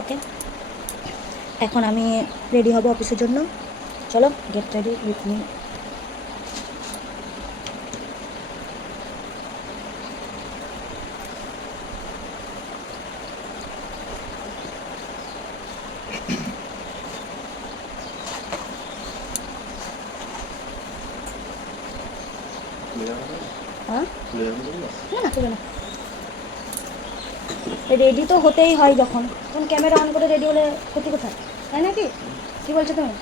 ওকে, এখন আমি রেডি হব অফিসের জন্য। চলো, গেট রেডি উইথ মি। হ্যাঁ, না না, তুলে না। রেডি তো হতেই হয় যখন তখন ক্যামেরা অন করে রেডি হলে ক্ষতি কোথায়, তাই নাকি? কী বলছো তুমি?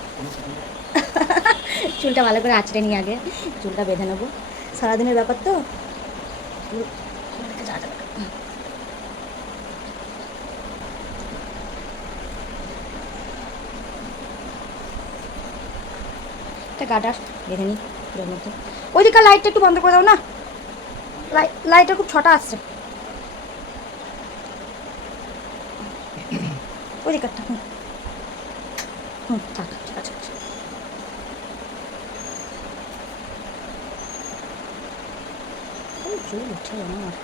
চুলটা ভালো করে আঁচড়ে নিয়ে আগে চুলটা বেঁধে নেবো, সারাদিনের ব্যাপার তো। একটা গাডার বেঁধে নিই পুরোর মধ্যে। ওইদিকে লাইটটা একটু বন্ধ করে দাও না, লাইটটা খুব ছটা আসছে ওই দিকটা। হুম হুম, থাক, ঠিক আছে। চুল উঠছে আমার।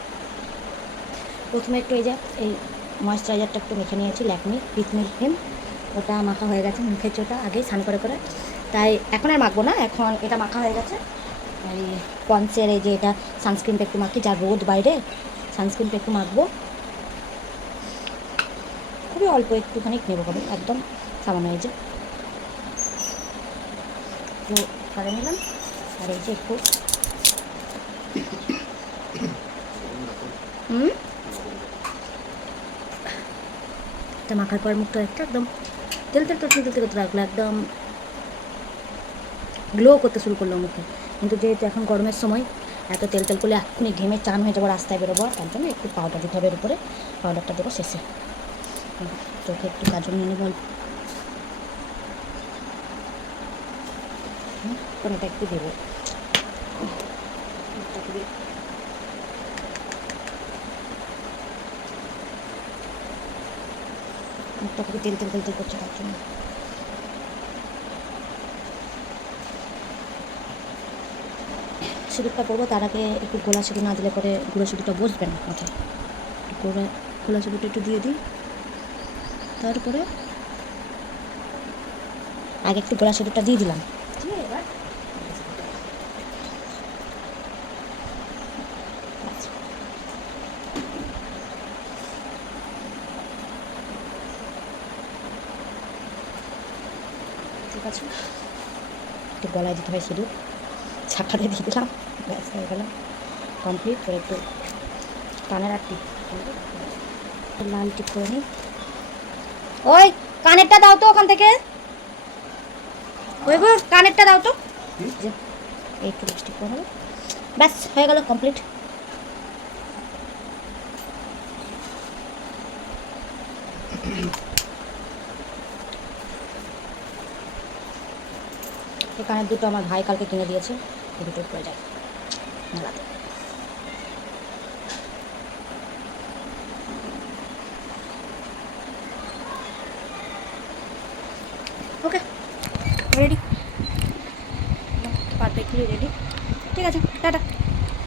প্রথমে একটু এই যে এই ময়েশ্চারাইজারটা একটু মেখে নিয়েছি, ল্যাকমি পিক মিল্ক ক্রিম। ওটা মাখা হয়ে গেছে, মুখের চোটা আগেই স্নান করে করে, তাই এখন আর মাখবো না। এখন এটা মাখা হয়ে গেছে। এই পন্সের এই যে এটা সানস্ক্রিনটা একটু মাখি, যা রোদ বাইরে, সানস্ক্রিনটা একটু মাখবো। খুবই অল্প একটুখানি নেবো, কবে একদম সামান্য, এই যে একটু করে নিলাম। আর এই যে একটু এটা মাখার পর মুখটা একটা একদম তেল তেল তেল তেল করতে লাগলো, একদম গ্লো করতে শুরু করলো মুখে। কিন্তু যেহেতু এখন গরমের সময় এত তেল তেল করলে এক্ষুনি ঘেমে চান হয়ে যাবো, রাস্তায় বেরোবো, তার জন্য একটু পাউডার দিতে হবে। এর উপরে পাউডারটা দেবো শেষে। চোখে একটু কাজল নিয়ে নেবো, কোনোটা একটু দেবো। মুখটা খুবই তেল তেল তেল তেল করছে, তার জন্য সিঁদুরটা পরবো। তার আগে একটু গোলা সিঁদুর না দিলে পরে গুঁড়ো সিঁদুরটা বসবে না মাথায়। গোলা সিঁদুরটা একটু দিয়ে দিই। তারপরে আগে একটু গোলা সিঁদুরটা দিয়ে দিলাম। ঠিক আছে, একটু গলায় দিতে হয় সিঁদুর, ছাকাতে দিয়ে দিলাম, ব্যাস হয়ে গেল কমপ্লিট। করে একটু কানের আর টিপ, লাল টিপ করে নিই। ওই কানেরটা দাও তো ওখান থেকে, ওই গো কানেরটা দাও তো, একটু লিপস্টিক করে নেবো, ব্যাস হয়ে গেল কমপ্লিট। এই কানের দুটো আমার ভাই কালকে কিনে দিয়েছে, এই দুটো পরে যায় মেলাতে। ওকে, রেডি, পারফেক্টলি রেডি। ঠিক আছে, টাটা।